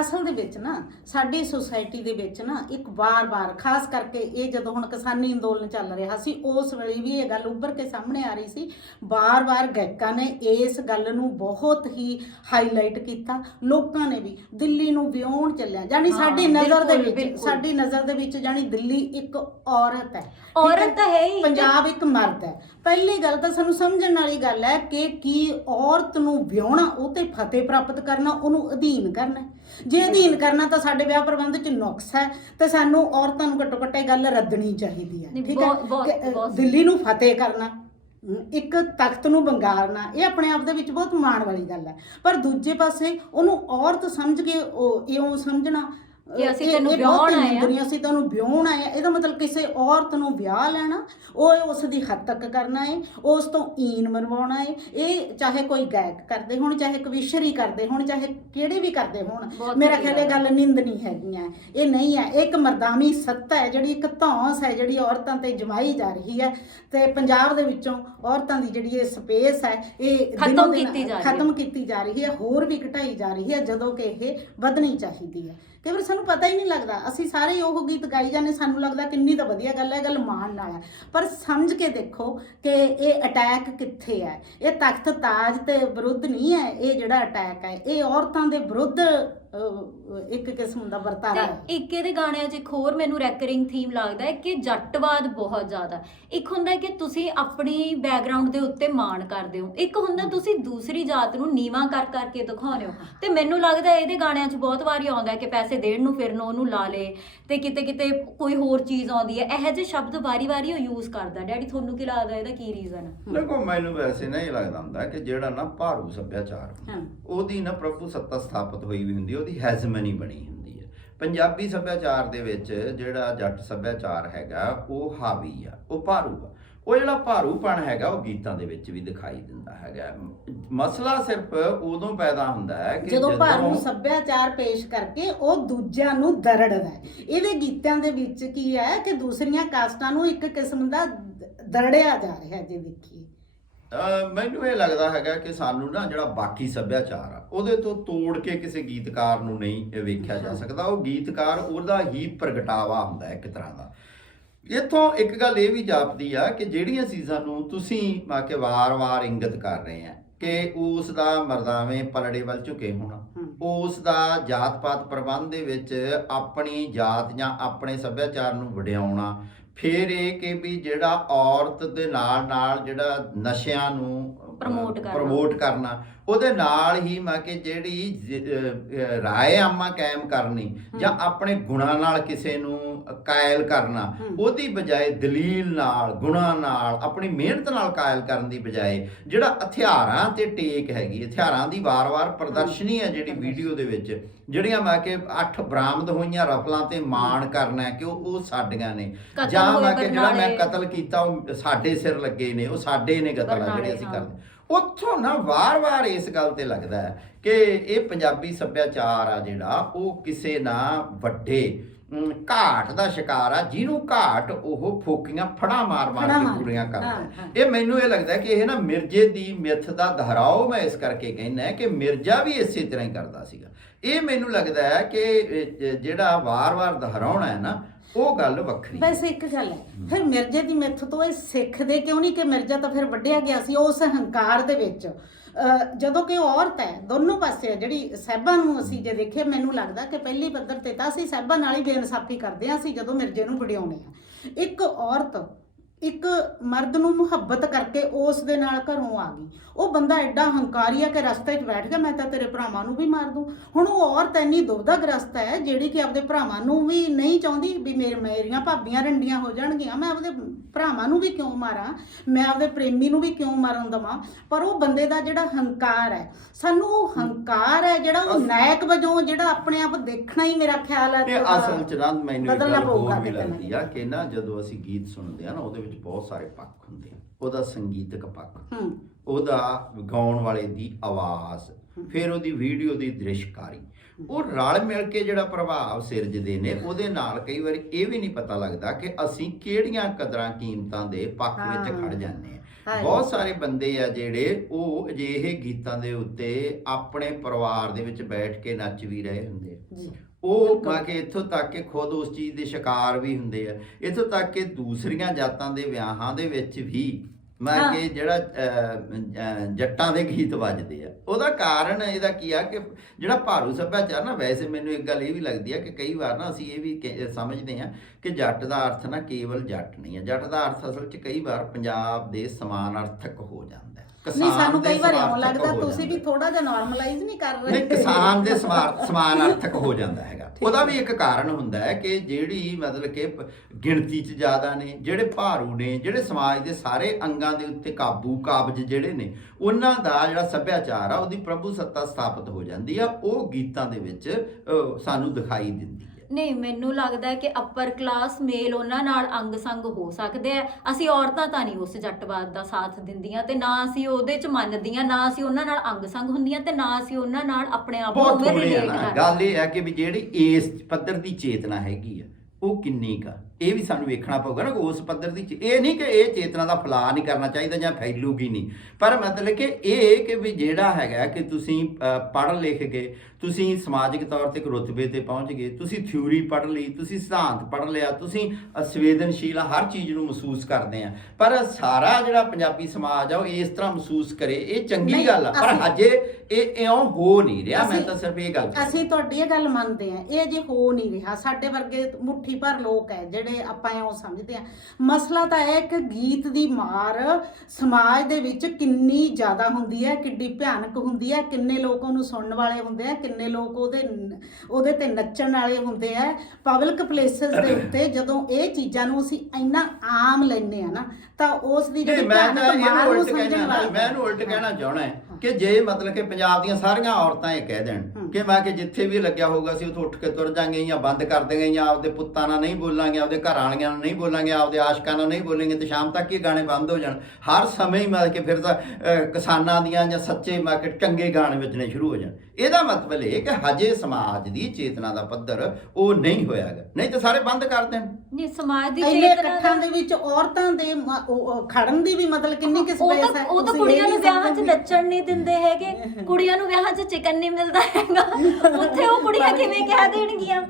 ਅਸਲ ਦੇ ਵਿੱਚ ਨਾ ਸਾਡੀ ਸੁਸਾਇਟੀ ਦੇ ਵਿੱਚ ਨਾ ਇੱਕ ਵਾਰ-ਵਾਰ ਖਾਸ ਕਰਕੇ ਇਹ ਜਦੋਂ ਹੁਣ ਕਿਸਾਨੀ ਅੰਦੋਲਨ ਚੱਲ ਰਿਹਾ ਸੀ ਉਸ ਵੇਲੇ ਵੀ ਇਹ ਗੱਲ ਉੱਭਰ ਕੇ ਸਾਹਮਣੇ ਆ ਰਹੀ ਸੀ। ਵਾਰ-ਵਾਰ ਗਾਇਕਾਂ ਨੇ ਇਸ ਗੱਲ ਨੂੰ ਬਹੁਤ ਹੀ ਹਾਈਲਾਈਟ ਕੀਤਾ। ਲੋਕਾਂ ਨੇ ਵੀ ਦਿੱਲੀ ਨੂੰ ਵਿਆਹੁਣ ਚੱਲਿਆ, ਜਾਨੀ ਸਾਡੀ ਨਜ਼ਰ ਦੇ ਵਿੱਚ ਸਾਡੀ ਨਜ਼ਰ ਦੇ ਵਿੱਚ ਜਾਨੀ ਦਿੱਲੀ ਇੱਕ ਔਰਤ ਹੈ, ਔਰਤ ਤਾਂ ਹੈ ਹੀ, ਪੰਜਾਬ ਇੱਕ ਮਰਦ ਹੈ। ਪਹਿਲੀ ਗੱਲ ਤਾਂ ਸਾਨੂੰ ਸਮਝਣ ਵਾਲੀ ਗੱਲ ਹੈ ਕਿ ਕੀ ਔਰਤ ਨੂੰ ਵਿਆਹੁਣਾ, ਉਹ ਤੇ ਫਤਿਹ ਪ੍ਰਾਪਤ ਕਰਨਾ, ਉਹਨੂੰ ਅਧੀਨ ਕਰਨਾ। ਜੇ ਅਧੀਨ ਕਰਨਾ ਤਾਂ ਸਾਡੇ ਵਿਆਹ ਪ੍ਰਬੰਧ 'ਚ ਨੁਕਸ ਹੈ ਤੇ ਸਾਨੂੰ ਔਰਤਾਂ ਨੂੰ ਘੱਟੋ ਘੱਟ ਇਹ ਗੱਲ ਰੱਦਣੀ ਚਾਹੀਦੀ ਹੈ। ਠੀਕ ਹੈ, ਦਿੱਲੀ ਨੂੰ ਫਤਿਹ ਕਰਨਾ, ਇੱਕ ਤਖਤ ਨੂੰ ਵੰਗਾਰਨਾ, ਇਹ ਆਪਣੇ ਆਪ ਦੇ ਵਿੱਚ ਬਹੁਤ ਮਾਣ ਵਾਲੀ ਗੱਲ ਹੈ। ਪਰ ਦੂਜੇ ਪਾਸੇ ਉਹਨੂੰ ਔਰਤ ਸਮਝ ਕੇ ਉਹ ਇਉਂ ਸਮਝਣਾ ਕਿ ਅਸੀਂ ਤੈਨੂੰ ਵਿਆਹੁਣ ਆਏ ਆ, ਅਸੀਂ ਤੈਨੂੰ ਵਿਆਹੁਣ ਆਏ ਆ, ਇਹਦਾ ਮਤਲਬ ਕਿਸੇ ਔਰਤ ਨੂੰ ਵਿਆਹ ਲੈਣਾ, ਉਹ ਉਸ ਦੀ ਹੱਦ ਤੱਕ ਕਰਨਾ ਹੈ, ਉਸ ਤੋਂ ਈਨ ਮਰਵਾਉਣਾ ਹੈ। ਇਹ ਚਾਹੇ ਕੋਈ ਗਾਇਕ ਕਰਦੇ ਹੋਣ, ਚਾਹੇ ਕਵਿਸ਼ਰੀ ਕਰਦੇ ਹੋਣ, ਚਾਹੇ ਕਿਹੜੇ ਵੀ ਕਰਦੇ ਹੋਣ, ਮੇਰਾ ਖਿਆਲ ਇਹ ਗੱਲ ਨਿੰਦਣੀ ਹੈਗੀ ਹੈ, ਇਹ ਨਹੀਂ ਹੈ। ਇਹ ਇੱਕ ਮਰਦਾਨੀ ਸੱਤਾ ਹੈ, ਜਿਹੜੀ ਇੱਕ ਧੌਂਸ ਹੈ ਜਿਹੜੀ ਔਰਤਾਂ ਤੇ ਜਮਾਈ ਜਾ ਰਹੀ ਹੈ ਤੇ ਪੰਜਾਬ ਦੇ ਵਿੱਚੋਂ ਔਰਤਾਂ ਦੀ ਜਿਹੜੀ ਇਹ ਸਪੇਸ ਹੈ ਇਹ ਖਤਮ ਕੀਤੀ ਜਾ ਰਹੀ ਹੈ, ਹੋਰ ਵੀ ਘਟਾਈ ਜਾ ਰਹੀ ਹੈ, ਜਦੋਂ ਕਿ ਇਹ ਵਧਣੀ ਚਾਹੀਦੀ ਹੈ। ਕਈ ਵਾਰ ਸਾਨੂੰ ਪਤਾ ਹੀ ਨਹੀਂ ਲੱਗਦਾ, ਅਸੀਂ ਸਾਰੇ ਉਹ ਗੀਤ ਗਾਈ ਜਾਂਦੇ, ਸਾਨੂੰ ਲੱਗਦਾ ਕਿੰਨੀ ਤਾਂ ਵਧੀਆ ਗੱਲ ਹੈ, ਗੱਲ ਮਾਣ ਨਾਲ ਹੈ। ਪਰ ਸਮਝ ਕੇ ਦੇਖੋ ਕਿ ਇਹ ਅਟੈਕ ਕਿੱਥੇ ਹੈ। ਇਹ ਤਖਤ ਤਾਜ ਤੇ ਵਿਰੁੱਧ ਨਹੀਂ ਹੈ, ਇਹ ਜਿਹੜਾ ਅਟੈਕ ਹੈ ਇਹ ਔਰਤਾਂ ਦੇ ਵਿਰੁੱਧ ਇੱਕ ਕਿਸਮ ਦਾ ਵਰਤਾਰਾ ਹੈ। ਇੱਕ ਇਹਦੇ ਗਾਣਿਆਂ 'ਚ ਇੱਕ ਹੋਰ ਮੈਨੂੰ ਰੈਕਰਿੰਗ ਥੀਮ ਲੱਗਦਾ ਹੈ ਕਿ ਜੱਟਵਾਦ ਬਹੁਤ ਜ਼ਿਆਦਾ। ਇੱਕ ਹੁੰਦਾ ਕਿ ਤੁਸੀਂ ਆਪਣੀ ਬੈਕਗ੍ਰਾਉਂਡ ਦੇ ਉੱਤੇ ਮਾਣ ਕਰਦੇ ਹੋ, ਇੱਕ ਹੁੰਦਾ ਤੁਸੀਂ ਦੂਸਰੀ ਜਾਤ ਨੂੰ ਨੀਵਾਂ ਕਰ ਕਰਕੇ ਦਿਖਾਉਂਦੇ ਹੋ। ਤੇ ਮੈਨੂੰ ਲੱਗਦਾ ਇਹਦੇ ਗਾਣਿਆਂ 'ਚ ਬਹੁਤ ਵਾਰੀ ਆਉਂਦਾ ਕਿ ਪੈਸੇ ਦੇਣ ਨੂੰ ਫਿਰਨ ਉਹਨੂੰ ਲਾ ਲੇ, ਤੇ ਕਿਤੇ ਕਿਤੇ ਕੋਈ ਹੋਰ ਚੀਜ਼ ਆਉਂਦੀ ਹੈ। ਇਹੋ ਜਿਹੇ ਸ਼ਬਦ ਵਾਰੀ-ਵਾਰੀ ਉਹ ਯੂਜ਼ ਕਰਦਾ। ਡੈਡੀ ਤੁਹਾਨੂੰ ਕੀ ਲੱਗਦਾ ਇਹਦਾ ਕੀ ਰੀਜ਼ਨ ਹੈ? ਦੇਖੋ, ਮੈਨੂੰ ਵੈਸੇ ਨਾ ਇਹ ਲੱਗਦਾ ਹੁੰਦਾ ਕਿ ਜਿਹੜਾ ਨਾ ਭਾਰੂ ਸੱਭਿਆਚਾਰ ਉਹਦੀ ਨਾ ਪ੍ਰਭੂ ਸੱਤਾ ਸਥਾਪਿਤ ਹੋਈ ਵੀ ਹੁੰਦੀ, ਉਹਦੀ ਹੈਜਮਨੀ ਬਣੀ ਹੁੰਦੀ ਹੈ। ਪੰਜਾਬੀ ਸੱਭਿਆਚਾਰ ਦੇ ਵਿੱਚ ਜਿਹੜਾ ਜੱਟ ਸੱਭਿਆਚਾਰ ਹੈਗਾ ਉਹ ਹਾਵੀ ਆ, ਉਹ ਭਾਰੂ ਆ। ਉਹ ਜਿਹੜਾ ਭਾਰੂਪਣ ਹੈਗਾ ਉਹ ਗੀਤਾਂ ਦੇ ਵਿੱਚ ਵੀ ਦਿਖਾਈ ਦਿੰਦਾ ਹੈਗਾ। ਮਸਲਾ ਸਿਰਫ ਉਦੋਂ ਪੈਦਾ ਹੁੰਦਾ ਹੈ ਕਿ ਜਦੋਂ ਭਾਰੂ ਸੱਭਿਆਚਾਰ ਪੇਸ਼ ਕਰਕੇ ਉਹ ਦੂਜਿਆਂ ਨੂੰ ਦਰੜਦਾ ਹੈ। ਇਹਦੇ ਗੀਤਾਂ ਦੇ ਵਿੱਚ ਕੀ ਹੈ ਕਿ ਦੂਸਰੀਆਂ ਕਾਸਟਾਂ ਨੂੰ ਇੱਕ ਕਿਸਮ ਦਾ ਦਰੜਿਆ ਜਾ ਰਿਹਾ। ਜੇ ਦੇਖੀਏ ਮੈਨੂੰ ਇਹ ਲੱਗਦਾ ਹੈਗਾ ਕਿ ਸਾਨੂੰ ਨਾ ਜਿਹੜਾ ਬਾਕੀ ਸੱਭਿਆਚਾਰ ਆ ਉਹਦੇ ਤੋਂ ਤੋੜ ਕੇ ਕਿਸੇ ਗੀਤਕਾਰ ਨੂੰ ਨਹੀਂ ਵੇਖਿਆ ਜਾ ਸਕਦਾ। ਉਹ ਗੀਤਕਾਰ ਉਹਦਾ ਹੀ ਪ੍ਰਗਟਾਵਾ ਹੁੰਦਾ ਇੱਕ ਤਰ੍ਹਾਂ ਦਾ। ਇੱਥੋਂ ਇੱਕ ਗੱਲ ਇਹ ਵੀ ਜਾਪਦੀ ਆ ਕਿ ਜਿਹੜੀਆਂ ਚੀਜ਼ਾਂ ਨੂੰ ਤੁਸੀਂ ਕਿ ਵਾਰ-ਵਾਰ ਇੰਗਤ ਕਰ ਰਹੇ ਆ ਕਿ ਉਸ ਦਾ ਮਰਦਾਵੇਂ ਪਲੜੇ ਵੱਲ ਝੁਕੇ ਹੋਣਾ, ਉਸ ਦਾ ਜਾਤ-ਪਾਤ ਪ੍ਰਬੰਧ ਦੇ ਵਿੱਚ ਆਪਣੀ ਜਾਤ ਜਾਂ ਆਪਣੇ ਸੱਭਿਆਚਾਰ ਨੂੰ ਵਡਿਆਉਣਾ, ਫਿਰ ਇਹ ਕਿ ਵੀ ਜਿਹੜਾ ਔਰਤ ਦੇ ਨਾਲ ਜਿਹੜਾ ਨਸ਼ਿਆਂ ਨੂੰ ਪ੍ਰਮੋਟ ਕਰਨਾ, ਉਹਦੇ ਨਾਲ ਹੀ ਮੈਂ ਕਿ ਜਿਹੜੀ ਰਾਏ ਆਮਾ ਕਾਇਮ ਕਰਨੀ ਜਾਂ ਆਪਣੇ ਗੁਣਾਂ ਨਾਲ ਕਿਸੇ ਨੂੰ ਕਾਇਲ ਕਰਨਾ, ਉਹਦੀ ਬਜਾਏ ਦਲੀਲ ਨਾਲ, ਗੁਣਾਂ ਨਾਲ, ਆਪਣੀ ਮਿਹਨਤ ਨਾਲ ਕਾਇਲ ਕਰਨ ਦੀ ਬਜਾਏ ਜਿਹੜਾ ਹਥਿਆਰਾਂ ਤੇ ਟੇਕ ਹੈਗੀ, ਹਥਿਆਰਾਂ ਦੀ ਵਾਰ-ਵਾਰ ਪ੍ਰਦਰਸ਼ਨੀ ਹੈ ਜਿਹੜੀ ਵੀਡੀਓ ਦੇ ਵਿੱਚ, ਜਿਹੜੀਆਂ ਮੈਂ ਕਿ 8 ਬਰਾਮਦ ਹੋਈਆਂ ਰਫਲਾਂ ਤੇ ਮਾਣ ਕਰਨਾ ਕਿ ਉਹ ਸਾਡੀਆਂ ਨੇ, ਜਾਂ ਮੈਂ ਕਿ ਜਿਹੜਾ ਮੈਂ ਕਤਲ ਕੀਤਾ ਉਹ ਸਾਡੇ ਸਿਰ ਲੱਗੇ ਨੇ, ਉਹ ਸਾਡੇ ਨੇ ਕਤਲ ਆ ਜਿਹੜੇ ਅਸੀਂ ਕਰਦੇ। ਉੱਥੋਂ ਨਾ ਵਾਰ-ਵਾਰ ਇਸ ਗੱਲ ਤੇ ਲੱਗਦਾ ਹੈ ਕਿ ਇਹ ਪੰਜਾਬੀ ਸੱਭਿਆਚਾਰ ਆ ਜਿਹੜਾ ਉਹ ਕਿਸੇ ਨਾ ਵੱਡੇ ਘਾਟ ਦਾ ਸ਼ਿਕਾਰ ਆ, ਜਿਹਨੂੰ ਘਾਟ ਉਹ ਫੋਕੀਆਂ ਫੜਾ ਮਾਰ ਕੇ ਪੂਰੀਆਂ ਕਰਦਾ। ਇਹ ਮੈਨੂੰ ਇਹ ਲੱਗਦਾ ਕਿ ਇਹ ਨਾ ਮਿਰਜ਼ੇ ਦੀ ਮਿੱਥ ਦਾ ਦੁਹਰਾਓ ਮੈਂ ਇਸ ਕਰਕੇ ਕਹਿੰਦਾ ਕਿ ਮਿਰਜ਼ਾ ਵੀ ਇਸੇ ਤਰ੍ਹਾਂ ਹੀ ਕਰਦਾ ਸੀਗਾ। ਇਹ ਮੈਨੂੰ ਲੱਗਦਾ ਹੈ ਕਿ ਜਿਹੜਾ ਵਾਰ-ਵਾਰ ਦੁਹਰਾਉਣਾ ਹੈ ਨਾ ਉਹ ਗੱਲ ਵੱਖਰੀ। ਵੈਸੇ ਇੱਕ ਗੱਲ ਹੈ, ਫਿਰ ਮਿਰਜ਼ੇ ਦੀ ਮਿੱਥ ਤੋਂ ਇਹ ਸਿੱਖਦੇ ਕਿਉਂ ਨਹੀਂ ਕਿ ਮਿਰਜ਼ਾ ਤਾਂ ਫਿਰ ਵੱਢਿਆ ਗਿਆ ਸੀ ਉਸ ਹੰਕਾਰ ਦੇ ਵਿੱਚ, ਜਦੋਂ ਕਿ ਉਹ ਔਰਤ ਹੈ। ਦੋਨੋਂ ਪਾਸੇ ਜਿਹੜੀ ਸਾਹਿਬਾਂ ਨੂੰ ਅਸੀਂ ਜੇ ਦੇਖੀਏ, ਮੈਨੂੰ ਲੱਗਦਾ ਕਿ ਪਹਿਲੀ ਪੱਧਰ ਤੇ ਤਾਂ ਅਸੀਂ ਸਾਹਿਬਾਂ ਨਾਲ ਹੀ ਬੇਇਨਸਾਫੀ ਕਰਦੇ ਹਾਂ ਅਸੀਂ ਜਦੋਂ ਮਿਰਜ਼ੇ ਨੂੰ ਵਡਿਆਉਂਦੇ ਹਾਂ। ਇੱਕ ਔਰਤ ਇੱਕ ਮਰਦ ਨੂੰ ਮੁਹੱਬਤ ਕਰਕੇ ਉਸ ਦੇ ਨਾਲ ਘਰੋਂ ਆ ਗਈ, ਉਹ ਬੰਦਾ ਐਡਾ ਹੰਕਾਰੀ ਆ ਕਿ ਰਸਤੇ 'ਚ ਬੈਠ ਗਿਆ ਮੈਂ ਤਾਂ ਤੇਰੇ ਭਰਾਵਾਂ ਨੂੰ ਵੀ ਮਾਰ ਦੂੰ। ਹੁਣ ਉਹ ਔਰਤ ਇੰਨੀ ਦੁਬਦਾ-ਗ੍ਰਸਤ ਹੈ ਜਿਹੜੀ ਕਿ ਆਪਦੇ ਭਰਾਵਾਂ ਨੂੰ ਵੀ ਨਹੀਂ ਚਾਹੁੰਦੀ ਵੀ ਮੇਰੀਆਂ ਭਾਬੀਆਂ ਰੰਡੀਆਂ ਹੋ ਜਾਣਗੀਆਂ, ਮੈਂ ਆਪਦੇ ਭਰਾਵਾਂ ਨੂੰ ਵੀ ਕਿਉਂ ਮਾਰਾਂ, ਮੈਂ ਆਪਦੇ ਪ੍ਰੇਮੀ ਨੂੰ ਵੀ ਕਿਉਂ ਮਾਰਨ ਦੇਵਾਂ। ਪਰ ਉਹ ਬੰਦੇ ਦਾ ਜਿਹੜਾ ਹੰਕਾਰ ਹੈ, ਸਾਨੂੰ ਉਹ ਹੰਕਾਰ ਹੈ ਜਿਹੜਾ ਉਹ ਨਾਇਕ ਵਜੋਂ ਜਿਹੜਾ ਆਪਣੇ ਆਪ ਦੇਖਣਾ ਹੀ ਮੇਰਾ ਖਿਆਲ ਹੈ ਤੇ ਅਸਲ 'ਚ ਨਾ ਮੈਨੂੰ ਇੱਕ ਗੱਲ ਹੋਰ ਵੀ ਲੱਗਦੀ ਆ ਕਿ ਨਾ ਜਦੋਂ ਅਸੀਂ ਗੀਤ ਸੁਣਦੇ ਆ ਨਾ ਉਹਦੇ ਵਿੱਚ ਬਹੁਤ ਸਾਰੇ ਪੱਖ ਹੁੰਦੇ ਆ। ਉਹਦਾ ਸੰਗੀਤਕ ਪੱਖ, ਉਹਦਾ ਗਾਉਣ ਵਾਲੇ ਦੀ ਆਵਾਜ਼, ਫਿਰ ਉਹਦੀ ਵੀਡੀਓ ਦੀ ਦ੍ਰਿਸ਼ਕਾਰੀ, ਉਹ ਰਲ ਮਿਲ ਕੇ ਜਿਹੜਾ ਪ੍ਰਭਾਵ ਸਿਰਜਦੇ ਨੇ। ਉਹਦੇ ਨਾਲ ਕਈ ਵਾਰੀ ਇਹ ਵੀ ਨਹੀਂ ਪਤਾ ਲੱਗਦਾ ਕਿ ਅਸੀਂ ਕਿਹੜੀਆਂ ਕਦਰਾਂ ਕੀਮਤਾਂ ਦੇ ਪੱਖ ਵਿੱਚ ਖੜ ਜਾਂਦੇ ਹਾਂ। ਹਾਂਜੀ। ਬਹੁਤ ਸਾਰੇ ਬੰਦੇ ਆ ਜਿਹੜੇ ਉਹ ਅਜਿਹੇ ਗੀਤਾਂ ਦੇ ਉੱਤੇ ਆਪਣੇ ਪਰਿਵਾਰ ਦੇ ਵਿੱਚ ਬੈਠ ਕੇ ਨੱਚ ਵੀ ਰਹੇ ਹੁੰਦੇ ਆ। ਜੀ ਉਹ ਮਾ ਕਿ ਇੱਥੋਂ ਤੱਕ ਕਿ ਖੁਦ ਉਸ ਚੀਜ਼ ਦੇ ਸ਼ਿਕਾਰ ਵੀ ਹੁੰਦੇ ਆ, ਇੱਥੋਂ ਤੱਕ ਕਿ ਦੂਸਰੀਆਂ ਜਾਤਾਂ ਦੇ ਵਿਆਹਾਂ ਦੇ ਵਿੱਚ ਵੀ ਮੈਂ ਕਿ ਜਿਹੜਾ ਜੱਟਾਂ ਦੇ ਗੀਤ ਵੱਜਦੇ ਆ। ਉਹਦਾ ਕਾਰਨ ਇਹਦਾ ਕੀ ਆ ਕਿ ਜਿਹੜਾ ਭਾਰੂ ਸੱਭਿਆਚਾਰ ਨਾ, ਵੈਸੇ ਮੈਨੂੰ ਇੱਕ ਗੱਲ ਇਹ ਵੀ ਲੱਗਦੀ ਆ ਕਿ ਕਈ ਵਾਰ ਨਾ ਅਸੀਂ ਇਹ ਵੀ ਸਮਝਦੇ ਆ ਕਿ ਜੱਟ ਦਾ ਅਰਥ ਨਾ ਕੇਵਲ ਜੱਟ ਨਹੀਂ ਆ, ਜੱਟ ਦਾ ਅਰਥ ਅਸਲ 'ਚ ਕਈ ਵਾਰ ਪੰਜਾਬ ਦੇ ਸਮਾਨਾਰਥਕ ਹੋ ਜਾਂਦਾ ਹੈ। ਨਹੀਂ, ਸਾਨੂੰ ਦੇ ਕਈ ਵਾਰ ਇਉਂ ਸਮਾਨਾਰਥਕ ਲੱਗਦਾ ਹੋ ਤੁਸੀਂ ਵੀ ਜਾਂਦਾ। ਥੋੜਾ ਜਿਹਾ ਨਾਰਮਲਾਈਜ਼ ਨਹੀਂ ਕਰ ਰਹੇ। ਨਹੀਂ, ਕਿਸਾਨ ਦੇ ਸਮਾਨਾਰਥਕ ਹੋ ਜਾਂਦਾ ਹੈਗਾ। ਉਹਦਾ ਵੀ ਇੱਕ ਕਾਰਨ ਹੁੰਦਾ ਹੈ ਕਿ ਜਿਹੜੀ ਮਤਲਬ ਕਿ ਗਿਣਤੀ 'ਚ ਜ਼ਿਆਦਾ ਨੇ, ਜਿਹੜੇ ਭਾਰੂ ਨੇ, ਜਿਹੜੇ ਸਮਾਜ ਦੇ ਸਾਰੇ ਅੰਗਾਂ ਦੇ ਉੱਤੇ ਕਾਬਜ ਜਿਹੜੇ ਨੇ, ਉਹਨਾਂ ਦਾ ਜਿਹੜਾ ਸੱਭਿਆਚਾਰ ਆ ਉਹਦੀ ਪ੍ਰਭੂ ਸੱਤਾ ਸਥਾਪਿਤ ਹੋ ਜਾਂਦੀ ਆ। ਉਹ ਗੀਤਾਂ ਦੇ ਵਿੱਚ ਸਾਨੂੰ ਦਿਖਾਈ ਦਿੰਦੀ ਹੈ। ਨਹੀਂ, ਮੈਨੂੰ ਲੱਗਦਾ ਹੈ ਕਿ ਅਪਰ ਕਲਾਸ ਮੇਲ ਉਹਨਾਂ ਨਾਲ ਅੰਗ ਸੰਗ ਹੋ ਸਕਦੇ ਆ। ਅਸੀਂ ਔਰਤਾਂ ਤਾਂ ਨਹੀਂ ਉਸ ਜੱਟਵਾਦ ਦਾ ਸਾਥ ਦਿੰਦੀਆਂ, ਤੇ ਨਾ ਅਸੀਂ ਉਹਦੇ 'ਚ ਮੰਨਦੀਆਂ, ਨਾ ਅਸੀਂ ਉਹਨਾਂ ਨਾਲ ਅੰਗ ਸੰਗ ਹੁੰਦੀਆਂ, ਤੇ ਨਾ ਅਸੀਂ ਉਹਨਾਂ ਨਾਲ ਆਪਣੇ ਆਪ ਨੂੰ ਬਹੁਤ ਉਵੇਂ ਥੋੜ੍ਹੇ ਆ ਰਿਲੇਟ ਨਾ। ਕਰਦੇ। ਗੱਲ ਇਹ ਹੈ ਕਿ ਵੀ ਜਿਹੜੀ ਇਸ ਪੱਧਰ ਦੀ ਚੇਤਨਾ ਹੈਗੀ ਆ ਉਹ ਕਿੰਨੀ ਕਾ, ਇਹ ਵੀ ਸਾਨੂੰ ਵੇਖਣਾ ਪਊਗਾ ਨਾ। ਉਸ ਪੱਧਰ ਦੀ ਇਹ ਨਹੀਂ ਕਿ ਇਹ ਚੇਤਨਾ ਦਾ ਫੈਲਾਅ ਨਹੀਂ ਕਰਨਾ ਚਾਹੀਦਾ ਜਾਂ ਫੈਲੂਗੀ ਨਹੀਂ, ਪਰ ਮਤਲਬ ਕਿ ਇਹ ਕਿ ਵੀ ਜਿਹੜਾ ਹੈਗਾ ਕਿ ਤੁਸੀਂ ਪੜ੍ਹ ਲਿਖ ਕੇ ਤੁਸੀਂ ਸਮਾਜਿਕ ਤੌਰ ਤੇ ਇੱਕ ਰੁਤਬੇ ਤੇ ਪਹੁੰਚ ਗਏ, ਤੁਸੀਂ ਥਿਊਰੀ ਪੜ੍ਹ ਲਈ, ਤੁਸੀਂ ਸਿਧਾਂਤ ਪੜ੍ਹ ਲਿਆ, ਤੁਸੀਂ ਸੰਵੇਦਨਸ਼ੀਲ ਹਰ ਚੀਜ਼ ਨੂੰ ਮਹਿਸੂਸ ਕਰਦੇ ਆ, ਪਰ ਸਾਰਾ ਜਿਹੜਾ ਪੰਜਾਬੀ ਸਮਾਜ ਆ ਉਹ ਇਸ ਤਰ੍ਹਾਂ ਮਹਿਸੂਸ ਕਰੇ, ਇਹ ਚੰਗੀ ਨਹੀਂ, ਗੱਲ ਆ। ਪਰ ਅਸੀਂ- ਹਜੇ ਇਹ ਇਉਂ ਹੋ ਨਹੀਂ ਰਿਹਾ। ਮੈਂ ਅਸੀਂ- ਤਾਂ ਸਿਰਫ ਇਹ ਗੱਲ ਅਸੀਂ ਤੁਹਾਡੀ ਇਹ ਗੱਲ ਮੰਨਦੇ ਆ, ਇਹ ਅਜੇ ਹੋ ਨਹੀਂ ਰਿਹਾ। ਸਾਡੇ ਵਰਗੇ ਮੁੱਠੀ ਭਰ ਲੋਕ ਹੈ ਜਿਹੜੇ ਆਪਾਂ ਇਉਂ ਸਮਝਦੇ ਆ। ਮਸਲਾ ਤਾਂ ਇਹ ਕਿ ਗੀਤ ਦੀ ਮਾਰ ਸਮਾਜ ਦੇ ਵਿੱਚ ਕਿੰਨੀ ਜ਼ਿਆਦਾ ਹੁੰਦੀ ਹੈ, ਕਿੱਡੀ ਭਿਆਨਕ ਹੁੰਦੀ ਹੈ, ਕਿੰਨੇ ਲੋਕ ਉਹਨੂੰ ਸੁਣਨ ਵਾਲੇ ਹੁੰਦੇ ਆ, ਕਿੰਨੇ ਲੋਕ ਉਹਦੇ ਤੇ ਨੱਚਣ ਵਾਲੇ ਹੁੰਦੇ ਆ। ਪਬਲਿਕ ਪਲੇਸਿਸ ਦੇ ਉੱਤੇ ਜਦੋਂ ਇਹ ਚੀਜ਼ਾਂ ਨੂੰ ਅਸੀਂ ਇੰਨਾ ਆਮ ਲੈਂਦੇ ਆ ਨਾ, ਤਾਂ ਉਸ ਦੀ ਜਿਹੜੀ ਮੈਂ ਤਾਂ ਭਿਆਨਕ ਮਾਰ ਇਹਨੂੰ ਨੂੰ ਉਲਟ ਸਮਝਣ ਕਹਿਣਾ ਵਾਲੀ ਮੈਂ ਇਹਨੂੰ ਉਲਟ ਕਹਿਣਾ ਚਾਹਣਾ ਹੈ ਕਿ ਜੇ ਮਤਲਬ ਕਿ ਪੰਜਾਬ ਦੀਆਂ ਸਾਰੀਆਂ ਔਰਤਾਂ ਇਹ ਕਹਿ ਦੇਣ ਕਿ ਮੈਂ ਕਿ ਜਿੱਥੇ ਵੀ ਲੱਗਿਆ ਹੋਊਗਾ ਅਸੀਂ ਉੱਥੋਂ ਉੱਠ ਕੇ ਤੁਰ ਜਾਾਂਗੇ ਜਾਂ ਬੰਦ ਕਰ ਦੇਂਗੇ ਜਾਂ ਆਪਦੇ ਪੁੱਤਾਂ ਨਾਲ ਨਹੀਂ ਬੋਲਾਂਗੇ, ਆਪਦੇ ਘਰ ਵਾਲੀਆਂ ਨਾਲ ਨਹੀਂ ਬੋਲਾਂਗੇ, ਆਪਦੇ ਆਸ਼ਕਾਂ ਨਾਲ ਨਹੀਂ ਬੋਲਾਂਗੇ, ਤੇ ਸ਼ਾਮ ਤੱਕ ਇਹ ਗਾਣੇ ਬੰਦ ਹੋ ਜਾਣ। ਹਰ ਸਮੇਂ ਹੀ ਮਤਲਬ ਕਿ ਫਿਰ ਤਾਂ ਕਿਸਾਨਾਂ ਦੀਆਂ ਜਾਂ ਸੱਚੇ ਮਾਰਕੀਟ ਚੰਗੇ ਗਾਣੇ ਵੱਜਣੇ ਸ਼ੁਰੂ ਹੋ ਜਾਣ। ਇਹਦਾ ਮਤਲਬ ਇਹ ਕਿ ਹਜੇ ਸਮਾਜ ਦੀ ਚੇਤਨਾ ਦਾ ਪੱਧਰ ਉਹ ਨਹੀਂ ਹੋਇਆਗਾ, ਨਹੀਂ ਤਾਂ ਸਾਰੇ ਬੰਦ ਕਰ ਦੇਣ। ਨਹੀਂ, ਸਮਾਜ ਦੀ ਇੰਨੇ ਚੇਤਨਾ ਇਕੱਠਾਂ ਦੇ ਵਿੱਚ ਔਰਤਾਂ ਦੇ ਖੜਨ ਦੀ ਵੀ ਮਤਲਬ ਕਿੰਨੀ ਕਿ ਉਹ ਸਪੇਸ ਤਾਂ ਹੈ। ਉਹ ਤਾਂ ਤੁਸੀਂ ਕੁੜੀਆਂ ਇਹ ਨੂੰ ਨਹੀਂ ਵਿਆਹਾਂ 'ਚ ਸਮਝਦੇ। ਨੱਚਣ ਨਹੀਂ ਦਿੰਦੇ ਹੈਗੇ, ਕੁੜੀਆਂ ਨੂੰ ਵਿਆਹਾਂ 'ਚ ਚਿਕਨ ਨਹੀਂ ਮਿਲਦਾ ਹੈਗਾ, ਉੱਥੇ ਉਹ ਕੁੜੀਆਂ ਕਿਵੇਂ ਕਹਿ ਦੇਣਗੀਆਂ?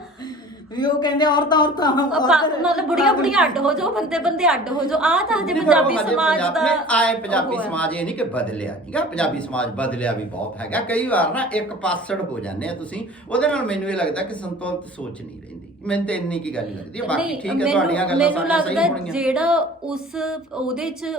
ਵੀ ਉਹ ਕਹਿੰਦੇ ਔਰਤਾਂ ਮਤਲਬ ਬੁੜੀਆਂ ਅੱਡ ਹੋ ਜਾਓ, ਬੰਦੇ ਅੱਡ ਹੋ ਜਾਓ। ਆਹ ਤਾਂ ਹਜੇ ਪੰਜਾਬੀ ਸਮਾਜ ਦਾ ਪੰਜਾਬੀ ਸਮਾਜ ਇਹ ਨਹੀਂ ਕਿ ਬਦਲਿਆ ਨਹੀਂਗਾ, ਪੰਜਾਬੀ ਸਮਾਜ ਬਦਲਿਆ ਵੀ ਬਹੁਤ ਹੈਗਾ। ਕਈ ਵਾਰ ਨਾ ਇੱਕ ਪਾਸੜ ਹੋ ਜਾਂਦੇ ਆ ਤੁਸੀਂ, ਉਹਦੇ ਨਾਲ ਮੈਨੂੰ ਇਹ ਲੱਗਦਾ ਕਿ ਸੰਤੁਲਿਤ ਸੋਚ ਨਹੀਂ ਰਹਿੰਦੀ। ਮੈਨੂੰ ਤਾਂ ਇੰਨੀ ਕੀ ਗੱਲ ਲੱਗਦੀ ਹੈ। ਬਾਕੀ ਠੀਕ ਹੈ, ਤੁਹਾਡੀਆਂ ਗੱਲਾਂ ਮੈਨੂੰ ਸਾਰੀਆਂ ਸਹੀ ਲੱਗਦਾ ਹੋਣਗੀਆਂ। ਜਿਹੜਾ ਉਹਦੇ 'ਚ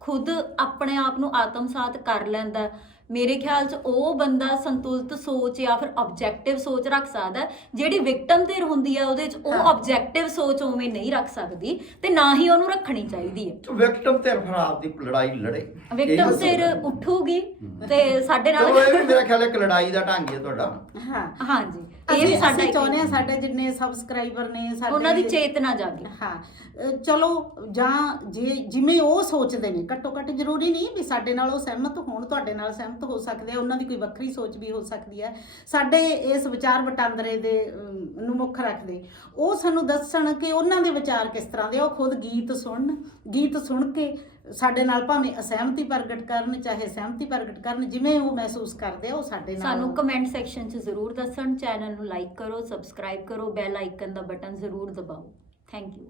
ਖੁਦ ਆਪਣੇ ਆਪ ਨੂੰ ਆਤਮਸਾਤ ਕਰ ਲੈਂਦਾ, ਮੇਰੇ ਖਿਆਲ 'ਚ ਉਹ ਬੰਦਾ ਸੰਤੁਲਿਤ ਸੋਚ ਜਾਂ ਫਿਰ ਆਬਜੈਕਟਿਵ ਸੋਚ ਰੱਖ ਸਕਦਾ। ਜਿਹੜੀ ਵਿਕਟਮ ਧਿਰ ਹੁੰਦੀ ਆ ਉਹਦੇ 'ਚ ਉਹ ਆਬਜੈਕਟਿਵ ਸੋਚ ਉਵੇਂ ਨਹੀਂ ਰੱਖ ਸਕਦੀ, ਤੇ ਨਾ ਹੀ ਉਹਨੂੰ ਰੱਖਣੀ ਚਾਹੀਦੀ ਹੈ। ਵਿਕਟਮ ਤੇ ਖਰਾਬ ਦੀ ਲੜਾਈ ਲੜੇ, ਵਿਕਟਮ ਧਿਰ ਉੱਠੂਗੀ ਤੇ ਸਾਡੇ ਨਾਲ ਇਹ ਵੀ ਮੇਰਾ ਖਿਆਲ ਹੈ ਇੱਕ ਲੜਾਈ ਦਾ ਢੰਗ ਹੈ ਤੁਹਾਡਾ। ਹਾਂਜੀ, ਇਹ ਵੀ ਸਾਡਾ ਅਸੀਂ ਚਾਹੁੰਦੇ ਆ ਸਾਡੇ ਜਿੰਨੇ ਸਬਸਕ੍ਰਾਈਬਰ ਨੇ ਉਹਨਾਂ ਦੀ ਚੇਤਨਾ ਜਾਗੇ। ਹਾਂ, ਚਲੋ ਜਾਂ ਜਿਵੇਂ ਉਹ ਸੋਚਦੇ ਨੇ, ਘੱਟੋ ਘੱਟ ਜ਼ਰੂਰੀ ਨਹੀਂ ਵੀ ਸਾਡੇ ਨਾਲ ਉਹ ਸਹਿਮਤ ਹੋਣ, ਤੁਹਾਡੇ ਨਾਲ ਸਹਿਮਤ ਹੋ ਸਕਦੇ ਆ, ਉਹਨਾਂ ਦੀ ਕੋਈ ਵੱਖਰੀ ਸੋਚ ਵੀ ਹੋ ਸਕਦੀ ਹੈ। ਸਾਡੇ ਇਸ ਵਿਚਾਰ ਵਟਾਂਦਰੇ ਦੇ ਨੂੰ ਮੁੱਖ ਰੱਖਦੇ ਉਹ ਸਾਨੂੰ ਦੱਸਣ ਕਿ ਉਹਨਾਂ ਦੇ ਵਿਚਾਰ ਕਿਸ ਤਰ੍ਹਾਂ ਦੇ। ਉਹ ਖੁਦ ਗੀਤ ਸੁਣ ਕੇ ਸਾਡੇ ਨਾਲ ਭਾਵੇਂ ਅਸਹਿਮਤੀ ਪ੍ਰਗਟ ਕਰਨ ਚਾਹੇ ਸਹਿਮਤੀ ਪ੍ਰਗਟ ਕਰਨ, ਜਿਵੇਂ ਉਹ ਮਹਿਸੂਸ ਕਰਦੇ ਆ ਉਹ ਸਾਡੇ ਨਾਲ ਸਾਨੂੰ ਕਮੈਂਟ ਸੈਕਸ਼ਨ 'ਚ ਜ਼ਰੂਰ ਦੱਸਣ। ਚੈਨਲ ਨੂੰ ਲਾਈਕ ਕਰੋ, ਸਬਸਕ੍ਰਾਈਬ ਕਰੋ, ਬੈਲ ਆਈਕਨ ਦਾ ਬਟਨ ਜ਼ਰੂਰ ਦਬਾਓ। Thank you.